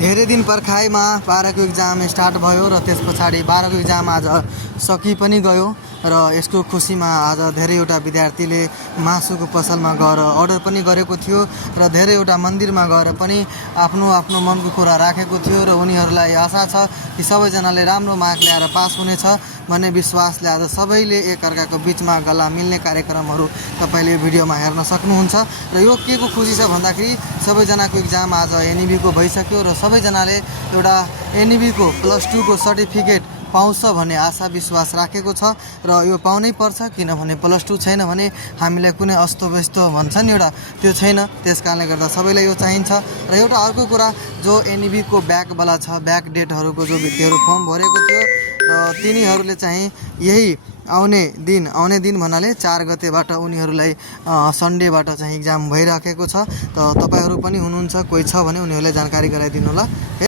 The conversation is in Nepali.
धेरै दिन पर्खाइमा 12को एक्जाम स्टार्ट भयो र त्यस पछाडि 12को एक्जाम आज सकि पनि गयो र यसको खुसीमा आज धेरैवटा विद्यार्थीले मासुको पसलमा गएर अर्डर पनि गरेको थियो र धेरैवटा मन्दिरमा गएर पनि आफ्नो आफ्नो मनको कुरा राखेको थियो र उनीहरूलाई आशा छ कि सबैजनाले राम्रो मार्क ल्याएर पास हुनेछ भन्ने विश्वासले आज सबैले एकअर्काको बिचमा गल्ला मिल्ने कार्यक्रमहरू तपाईँले यो भिडियोमा हेर्न सक्नुहुन्छ र यो के को खुसी छ भन्दाखेरि सबैजनाको एक्जाम आज एनइबीको भइसक्यो र सबैजनाले एउटा एनइबीको +2 को सर्टिफिकेट पाउँछ भन्ने आशा विश्वास राखेको छ र यो पाउनै पर्छ किनभने +2 छैन भने हामीलाई कुनै अस्तव्यस्त भन्छ नि एउटा त्यो छैन। त्यसकारणले गर्दा सबैलाई यो चाहिन्छ र एउटा अर्को कुरा जो एनइबीको ब्याकवाला छ ब्याक डेटहरूको जो व्यक्तिहरू फर्म भरेको थियो र तिनीहरूले चाहिँ यही आउने दिन भन्नाले 4 गतेबाट उनीहरूलाई सन्डेबाट चाहिँ एक्जाम भइराखेको छ। त तपाईहरु पनि हुनुहुन्छ कोही छ भने उनीहरूलाई जानकारी गराइदिनु होला।